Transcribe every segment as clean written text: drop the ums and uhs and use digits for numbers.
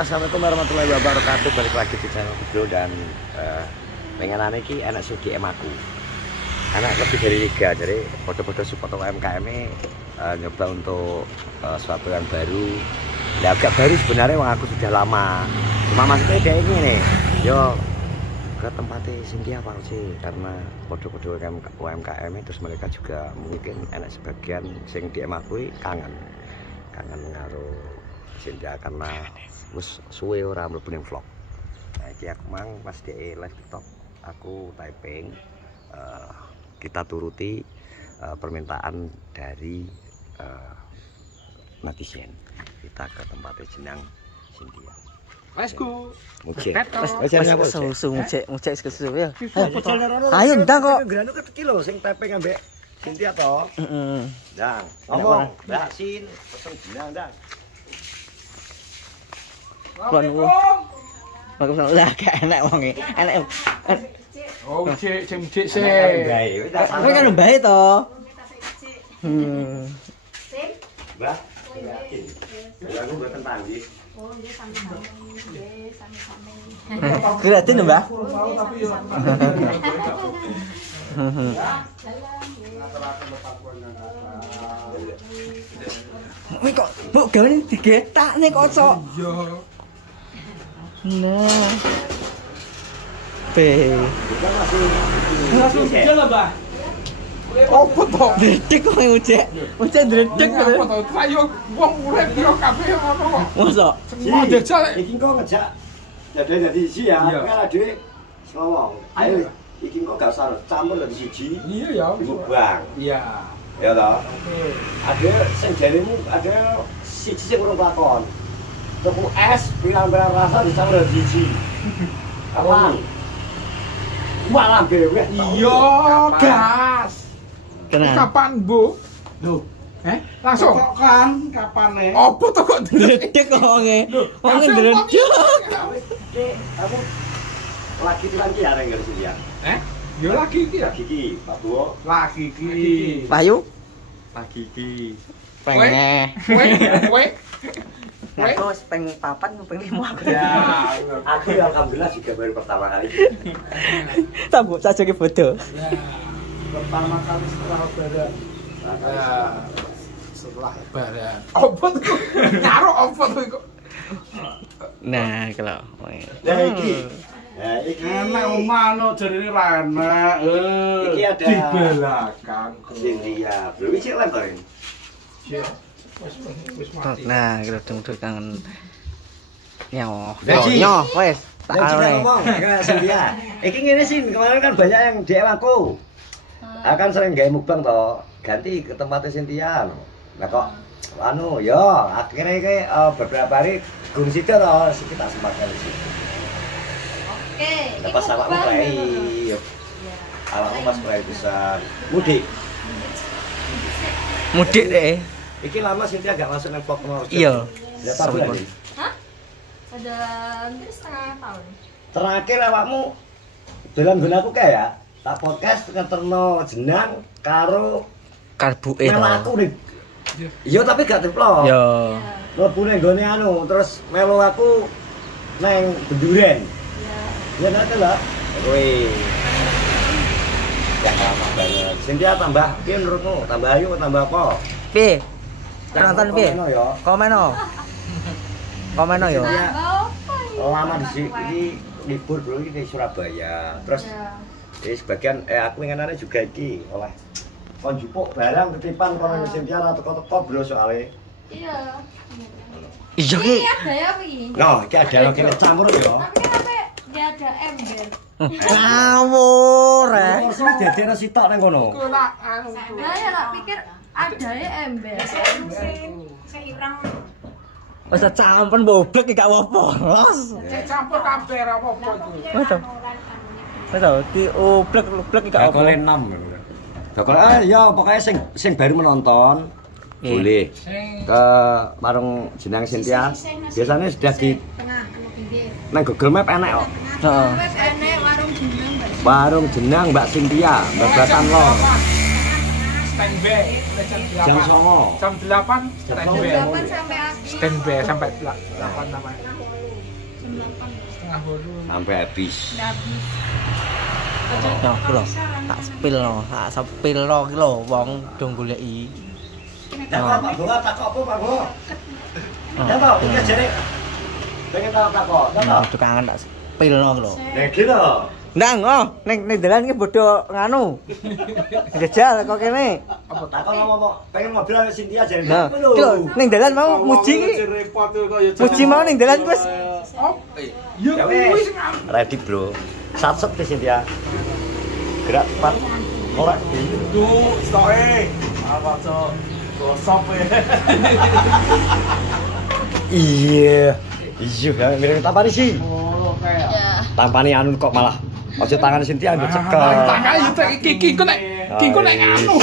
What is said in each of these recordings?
Assalamualaikum warahmatullahi wabarakatuh. Balik lagi di channel Bro dan pengen iki enak SUGM aku. Anak lebih dari 3, jadi foto-foto support UMKM ini nyoba untuk suatu yang baru. Ya agak baru sebenarnya, wong aku sudah lama. Cuma maksudnya kayak ini nih, yo ke tempatnya Cynthia Pak sih, karena foto-foto UMKM terus mereka juga mungkin enak sebagian sing DM aku kangen karo Cynthia karena wis suwe ora mlebu ning vlog. Nah, iki aku mang pas di live TikTok aku typing kita turuti permintaan dari netizen. Kita ke tempatnya jenang Cynthia. Lesku. Mucek. Mucek kesusu ya. Ayo ndang kok. Grano iki lho sing typing ambek Cynthia to. Heeh. Ndang. Ngomong, Mbak Sin, pesen jenang ndang. Waalaikumsalam. Lah gak enak wonge. Enak. Oh, cek sih. Kowe kan mbae to. Mbak. Yakin. Ya aku mboten panggih. Oh, iya sami-sami. Nggih, sami-sami. Gratis lho, Mbak. Wih kok mbok gawe digetak nih kocok. Iya. Nah. P. Langsung kerja lah, Mbak. Opo to? Dredeg kok Ucek. Ucek dredeg Apa terus. to? Ayo wong urip kira kabeh ngono kok. Mosok. Semua jajal. Iki kok ngejak jadi siji ya. Iya. Kan adek ngomong. Ayo iki kok gak usah campur dari siji. Iya ya. Bang. Iya. Ya toh. Oke. Ada sing jaremu ada siji sing urung lakon. Tuku es pirang-pirang rasa dicampur dari siji. Kapan? Malah bewe. Iya, gas. Kenal. Kapan, Bu? Loh, Langsung. kok kan kapane? Apa to kok Dredeg kok wonge. Wonge dredeg. Kamu lagi lagi areng ngene sini ya. Yo lagi iki ya. Lagi iki, Pak Bowo. Lagi iki. Payu. Lagi iki. Pengeh. Kowe. Aku wis peng 4 peng 5 aku. Ya. Aku ya alhamdulillah juga baru pertama kali. Tambuk sajake bodoh. Ya. Pertama kali setelah lebaran. Setelah lebaran. Apa tuh? Nyaruk apa tuh kok? Nah, kalau. Nah iki. Nah iki enak omano jarine ra enak. Iki ada Di belakang. Cynthia. Belum isi lem to ini. Wis mati. Nah, kalau deng kangen nyawa. Gaji. Nyawa wes tak Nah, kita arek. ngomong ke Cynthia. Iki ngene sih, kemarin kan banyak yang DM aku. Akan sering gawe mukbang to, ganti ke tempatnya Cynthia. Nah kok anu yo akhirnya iki beberapa hari gung situ to, kita sempatkan di situ. Oke, Lepas awakmu mulai awakmu pas mulai bisa mudik. Mudik deh. Iki lama Cynthia gak masuk nang vlog mau. Iya. Berapa bulan ini? Hah? Ada hampir setengah tahun. Terakhir awakmu dolan nggon aku kayak tak podcast ngeterno jenang karo Karbuke to. melu aku nih. Iya tapi gak diplok. Yo. Mlebu ning gone anu terus melu aku neng Benduren. Ya. Ya nanti lah. Wih. Ya lama banget. Cynthia tambah piye menurutmu? Tambah ayu atau tambah apa? Piye? Nonton piye? Komen ya. Komeno. Komeno yo. Iya. Apa ini? Lama di sini libur dulu di Surabaya. Terus Ya. sebagian aku ngenane juga iki oleh kon jupuk barang ketipan kono Cynthia ra teko-teko bro soalé. Iya. Iya ki. Ini ada ya apa ini? Noh, iki ada kene campur yo. Tapi kenapa dia ada ember? Ngawur eh. Kursi dedekno sitok nang kono. Ku nak anu. Nah, ya tak pikir ada ya ember. Seirang. Wis campen boblek iki gak apa-apa. Cek campur kabeh ora apa-apa iku. Wes to. Wes to dioblek-oblek iki gak apa. Bakal 6. Bakal ya pokoknya sing baru menonton boleh ke warung jenang Cynthia. Biasanya sudah di Tengah anu pinggir. nang Google Map enak kok. Heeh. Wes enek warung jenang, Mbak. Warung jenang Mbak Cynthia, Babatan Lor. Standby. Jam 09.00. Jam 8 standby. 8 sampai akhir. Standby sampai 8 namanya. sampai habis. Nah, aku lho, tak spill ki lho wong do goleki. Nah, Pak Bo, tak kok apa Pak Bo? Ya Pak, iki jare. Pengen tak kok, Nah, tukangan tak spill ki lho. Nek iki lho. Ndang, ning dalan ki bodho nganu. Jajal kok kene. Apa tak kok ngomong pengen mobil karo Cynthia jare. Nah, ki lho ning dalan mau muji ki. repot kaya Muji mau ning dalan wis. Ya wis. Ready, Bro. Satset ke Cynthia. Gerak cepat. Ora Duh, stoke. Apa cok? Gosop e. Iya. Iya, mirip tampani sih. Oh, kayak. Tampani anu kok malah aja tangan Cynthia nggo cekel. Tangan yo iki nek anu.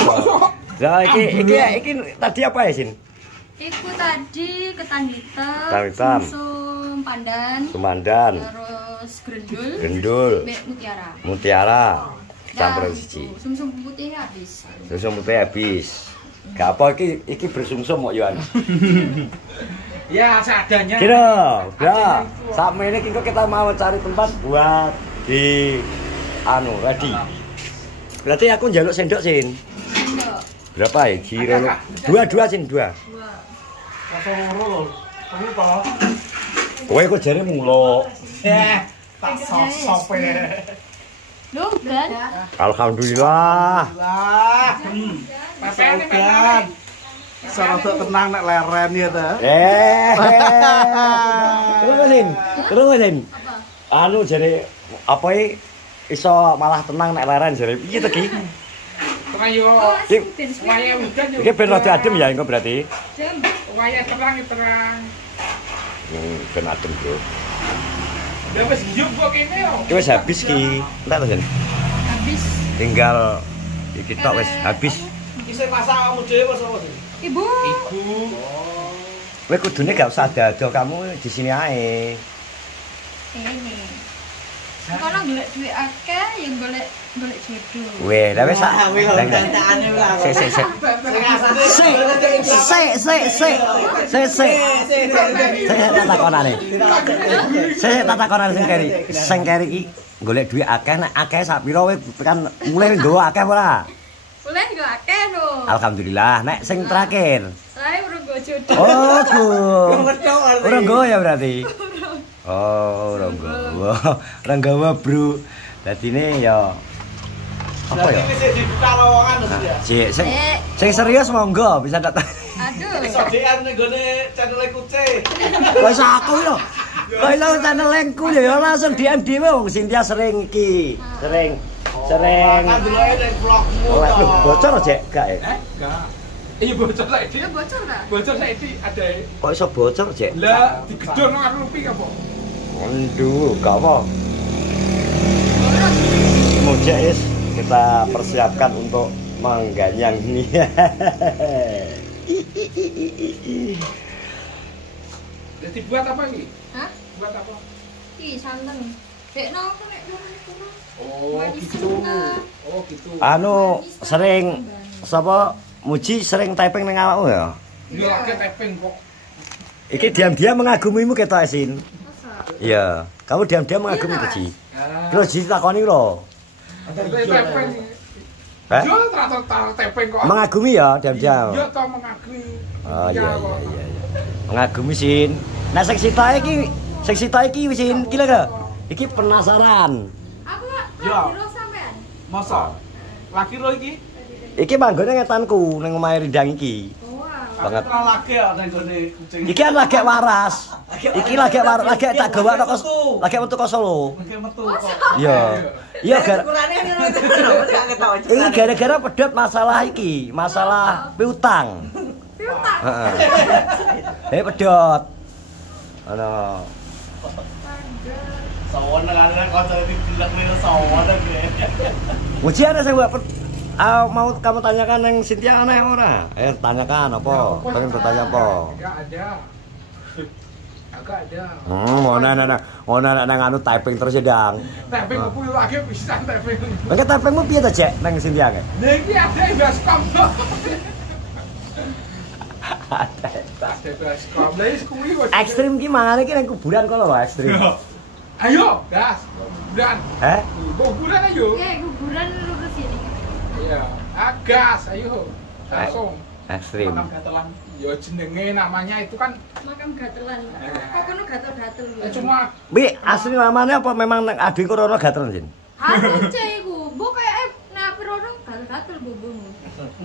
Lah iki tadi apa ya, Sin? Iku tadi ketan hitam, Ketan hitam. sumsum pandan, Sumandan, terus gerendul, gendul, mbek mutiara. mutiara, campur Dan siji. Sumsum putih habis. Susu putih habis. Gak apa iki bersumsum kok Yohan. Ya seadanya. Kira, udah. Sakmene iki kita mau cari tempat buat di anu ready. Berarti aku njaluk sendok, Sin. Sendok. Berapa ya? Kira dua, Sin, dua. Kosong loro lho. Kamu toh. Kowe kok jare mulo. Tak sosop e. Loh, Dan. Alhamdulillah. Lah. Pepen. Sarata tenang nek leren ya ta. Terus, Sin. Anu jare apa iso malah tenang nek leren jare. Piye to ki? Tenang yo. Waya udan yo. Iki ben rada adem ya engko berarti. Waya terang. Ben adem, Bro. Ya wis hidup kok kene yo. Iki wis habis ki. Entek to, Sin? Habis. Tinggal iki tok wis habis. Isih masak kamu dhewe apa sapa sih? Ibu. Ibu. Kowe kudune gak usah dado, kamu di sini ae. Ini. Kalau golek duit akeh, ya golek jodoh. Weh, lah wis sak. Sik takonane. Sik takonane sing keri iki golek duit akeh nek akeh sak pira kowe kan mulai nggawa akeh ora? Boleh gak akeh no. Alhamdulillah, nek sing terakhir. Saya urung go jodoh. Oh, urung nggawa ya berarti. Oh, urung nggawa, Bro. Dadine ya apa ya? Iki dibuka lowongan lho ya. Sing serius monggo bisa datang. Aduh. Iso dhean ning gone channel Kuce. Kok iso aku lho. Kok iso channel lengku ya langsung DM dhewe wong Cynthia sering iki. Sering. Kan deloke ning vlogmu Oleh to. lho bocor Cek, gak ya? Enggak. Iya bocor saiki. Dia bocor gak? Bocor saiki ada. Kok iso bocor Cek? Lah digedor nang anu lupi apa? Aduh, gak apa. Mojek is kita persiapkan untuk mengganyang ini. Jadi buat apa ini? Hah? Buat apa? Ih, santen. Dekno nek Oh gitu. Oh gitu. Anu sering sapa Muji sering typing ning awakmu ya? Iya lagi tapping kok. Iki diam-diam mengagumimu ketok Esin. Iya, kamu diam-diam mengagumi tuh Ji. Lho Ji takoni lho. Tapping. Hah? Yo teratur tapping kok. Mengagumi ya diam-diam. Yo to mengagumi. Oh iya. Mengagumi Sin. Nah sing sitae iki Sin, ki lho. Iki penasaran. Aku gak Ya. biro sampean. Masa? Lagi ro iki? Iki manggone ngetanku ning omahe Rindang iki. Wow. Banget. Ora lagi ya ning gone kucing. Iki kan lagi waras. Iki lagi waras, lagi tak gawa lagi metu ke Solo. Lagi metu kok. Iya. Iya Ini gara-gara pedot masalah iki, masalah piutang. Piutang. Heeh. Pedot. Ono. Sawon kan kanca iki gelek lho sawon iki. Muji ana sing mau kamu tanyakan yang Cynthia aneh ora? Tanyakan apa? Pengen bertanya apa? Enggak ada. Agak ada. Ono nang anu typing terus ya, Dang. Tapping opo lagi bisa tapping. Mengke typingmu piye to, Cek? Nang Cynthia kae? Nih iki ada baskom. Ada. bebas kok. Lah wis kuwi kok. Ekstrim ki mangane ki nang kuburan kono lho ekstrim. Ayo, gas. Kuburan. Kuburan ayo. Oke, kuburan lurus sini. Iya, gas ayo. Langsung. Ekstrim. Makam gatelan. Ya jenenge namanya itu kan Makam gatelan. Kok kono gatel-gatel. cuma Bi, asli namanya apa memang nang adi corona gatelan sih? Hasil iku. Mbok kayak nek perono gatel-gatel bumbumu.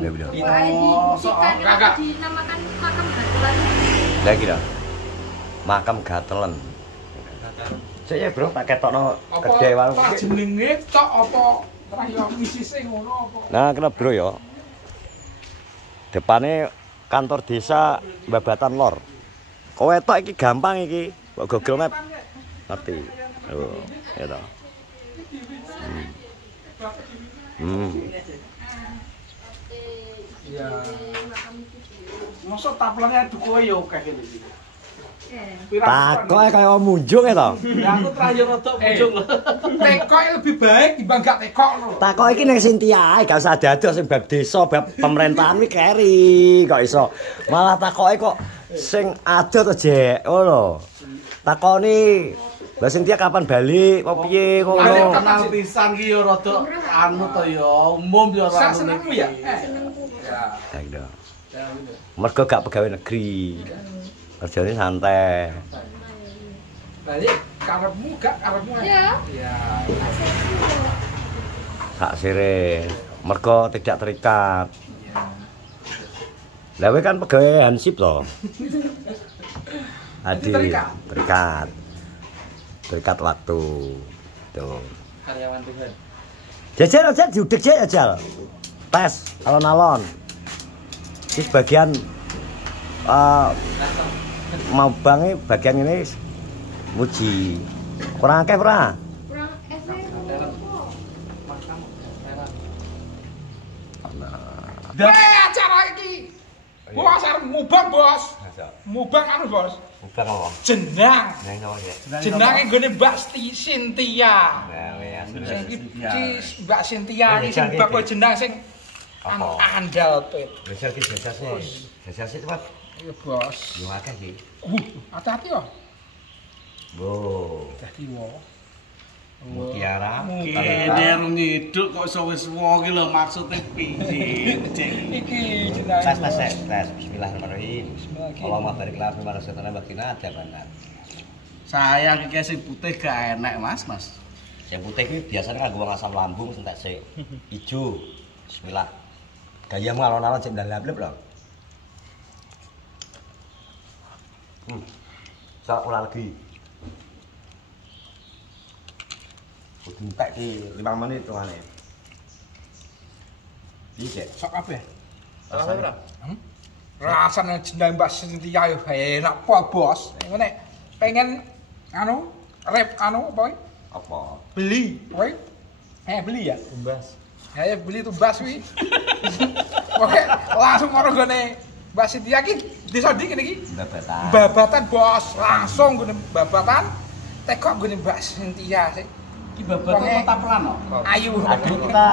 Ya bener. Kayak dibuktikan kenapa dinamakan makam gatelan. Lah iki lho. Makam gatelan. Saya bro tak ketokno gede wae. apa jenenge tok apa terus yo misise ngono apa. Nah, kena bro ya. Depane kantor desa Babatan Lor. Kowe tok iki gampang iki. Kok Google Map ngerti. Oh, ya toh. Iya. Mosok taplane dukoe yo akeh iki. Takoke kaya munjung ya toh. Ya aku terakhir rodok munjung lho. Tekok lebih baik dibanding gak tekok lho. Takoke iki ning Sintia ae, gak usah dados sing bab desa, bab pemerintahan iki keri kok iso. Malah takoke kok sing adat to, Jek. Ngono. Takoni Mbak Sintia kapan balik? Kok piye ngono? Kenal pisan ki yo rada anu to yo, umum yo ora Seneng ya. Senengku. Ya. Ya. Mergo gak pegawai negeri. Kerjane santai. Balik karepmu gak karepmu ae. Ya. Ya. Hak sire. Mergo tidak terikat. Lah kowe kan pegawai Hansip to. Hadir. Terikat. Terikat waktu. Tuh. karyawan Tuhan. Jajal aja judek jajal. Tes alon-alon. Ini bagian mau bangi bagian ini muji. Kurang akeh ora? Kurang Weh, acara iki. Bos arep mubang, Bos. Mubang anu, Bos. Bukan apa? Jenang. Nang nyawa ya. Jenenge nggone Mbak Cynthia. Nah, wes. Sing iki Mbak Cynthia iki sing bak jenang sing anu andal pet. Besar ki besar sih. Besar sih cepat. Iya, Bos. Yo akeh iki. Hati-hati yo. Bo. Dadi wo. Mutiara. Keder nyiduk kok iso wis wong iki lho maksude piye, Cek. Iki jenenge. Tes. Bismillahirrahmanirrahim. Allahumma barik lana fi ma razaqtana wa qina adzabannar. Sayang iki sing putih gak enak, Mas. Yang putih iki biasane kanggo wong asam lambung entek sik. Ijo. Bismillah. Gayamu alon-alon cek ndalap-lep lho. Sok ulah lagi. Kudu entek ki 5 menit tungane. Iki Sok apa? Rasane jeneng Mbak Cynthia yo enak po, Bos. Ngene pengen anu rep anu apa? apa? Beli, woi. Beli ya? Tumbas. Ya beli tumbas wi. Oke, langsung karo gone Mbak Cynthia ki desa ndi kene iki? Babatan. Babatan, Bos. Langsung gone babatan. Tekok gone Mbak Cynthia sih. Iki babatan kota Pelan no. Ayu. Aduh kita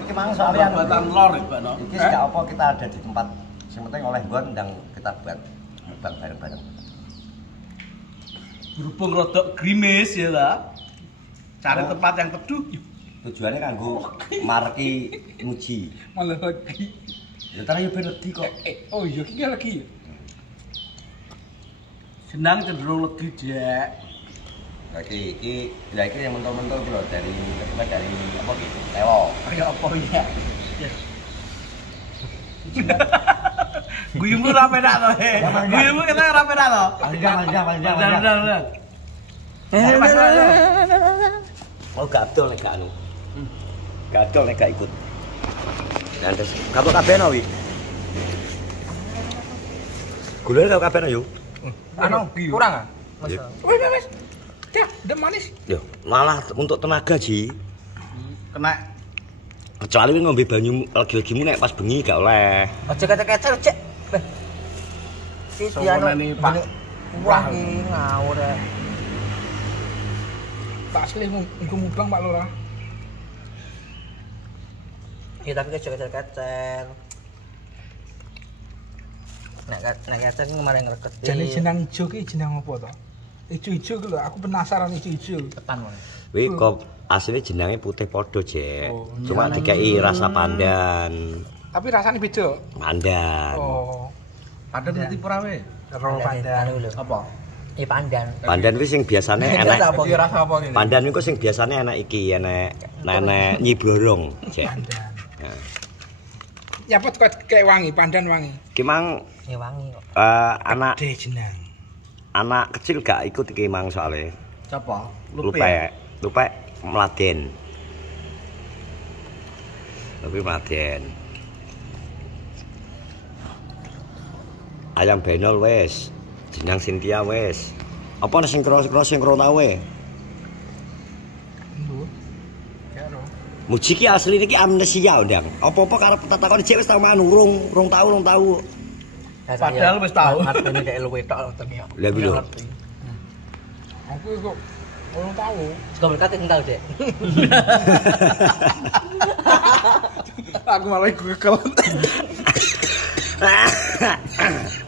iki mang soalnya Babatan lor iki, Pak no. iki gak apa kita ada di tempat sing penting oleh gua ndang kita buat mukbang bareng-bareng. Berhubung rodok grimis ya ta. Cari tempat yang teduh. Tujuannya kanggo marki muji. Malah lagi. Ya tara yo ben legi kok. Oh iya iki lagi. Senang cenderung legi, Jek. Lagi iki yang mentok-mentok iki lho dari apa gitu. Tewo. Kaya apa ya? Guyumu ra penak to, he. Guyumu kita ra penak to. Panjang. Oh gadol nek gak anu. Gadol nek gak ikut. Nanti kabeh kabehno wi. Gula karo kabehno yo. Anu kurang ah? Wis. Wis. Dah, udah manis. Yo, malah untuk tenaga Ji. Kena Kecuali ngombe banyu lagi-lagimu nek pas bengi gak oleh. Aja kecek-kecek, Cek. Iki Soalnya Pak. Wah, iki ngawur ya. Pak Asli engko mubang Pak Lurah. Ya tapi kecek-kecek. nek kata kemarin ngreget. Jane jeneng ijo ki jeneng apa to? Ijo-ijo ki lho, aku penasaran ijo-ijo. Ketan wae. Kuwi kok asline jenenge putih padha, Jek. Cuma dikai rasa pandan. Tapi rasanya beda. Pandan. Oh, Padahal berarti purawe. karo pandan. Apa? Pandan. Pandan kuwi sing biasane enak. Iki rasa apa iki? Pandan iku sing biasane enak iki, enak nenek Nyi Blorong, Jek. Pandan. Nah, Nyapa kok kayak wangi, pandan wangi. ki mang Ya wangi kok. anak De jeneng. anak kecil gak ikut iki mang soalnya. Siapa? Lupa Mladen. Lupa Mladen. Ayam benol wis. Jenang Cynthia wis. Apa sing kro-kro sing kro tau we? Lho. Karo. Muji ki asli niki amnesia ndang. Apa-apa karep takon dicek wis tau manu rong tau. Padahal wis tau. Artine kayak luwe tok temi. Lah lho. Aku kok ora tahu. Sego berkat ental, Dek. Aku malah Google.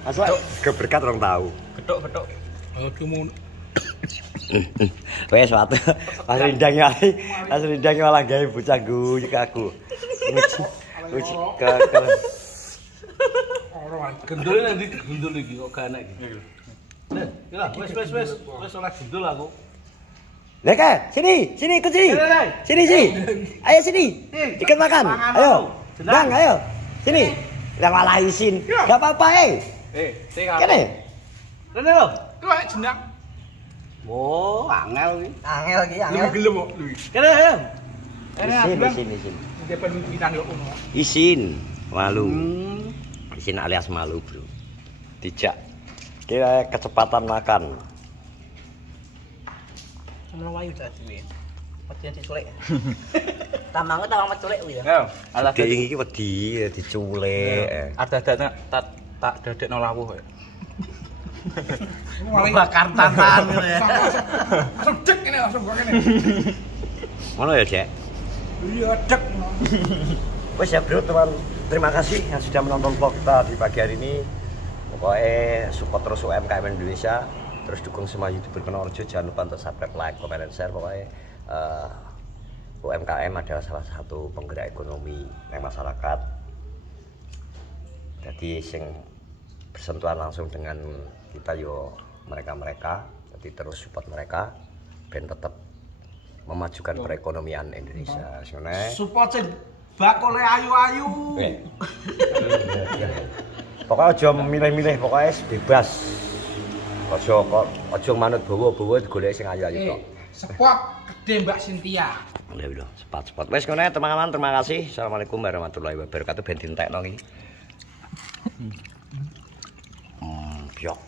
Asal keberkat rong tau. Getuk-getuk. Aduh mun. Wes suatu. Pas rindang ae. Pas rindang malah gawe bocah guyu ke aku. Uji ke Ora. Gendul nanti gendul iki kok gak enak iki. Nah, ya wis ora gendul aku. Leka, sini ikut sini. Sini. Ayo sini. Ikut makan. Ayo. Bang, ayo. Sini. Lah malah isin. Gak apa-apa, Sing Kene. Rene lho. Kuwi jeneng. Oh, angel iki. Angel iki, angel. Gelem kok. Kene ayo. Sini. Dia pemimpinan yo ono. Isin. Malu. Isin alias malu, Bro. Dijak. Kira kecepatan makan. Sama wayu dadi. Wedi diculik. Tamange tamang menculik kuwi ya. Ayo, ala Dek iki wedi diculik. ada tak dadekno lawuh kok. Malah Bakar tantan gitu ya. langsung dek ini langsung kok kene. Ngono ya, Cek? Iya dek. Wes ya, Bro, teman. Terima kasih yang sudah menonton vlog kita di pagi hari ini. Pokoknya support terus UMKM Indonesia, terus dukung semua YouTuber Kenorjo. Jangan lupa untuk subscribe, like, comment, dan share. Pokoknya UMKM adalah salah satu penggerak ekonomi yang masyarakat. Jadi sing bersentuhan langsung dengan kita yo mereka. Jadi terus support mereka dan tetap memajukan perekonomian Indonesia. Sebenarnya Support sing bakole ayu-ayu. Pokoknya aja milih-milih, pokoknya bebas. Aja manut bawa-bawa digoleki sing ayu-ayu tok. Spot gede Mbak Cynthia. Lho, spot. Wes ngono ya, teman-teman, terima kasih. Assalamualaikum warahmatullahi wabarakatuh. Ben dintekno iki. Piok.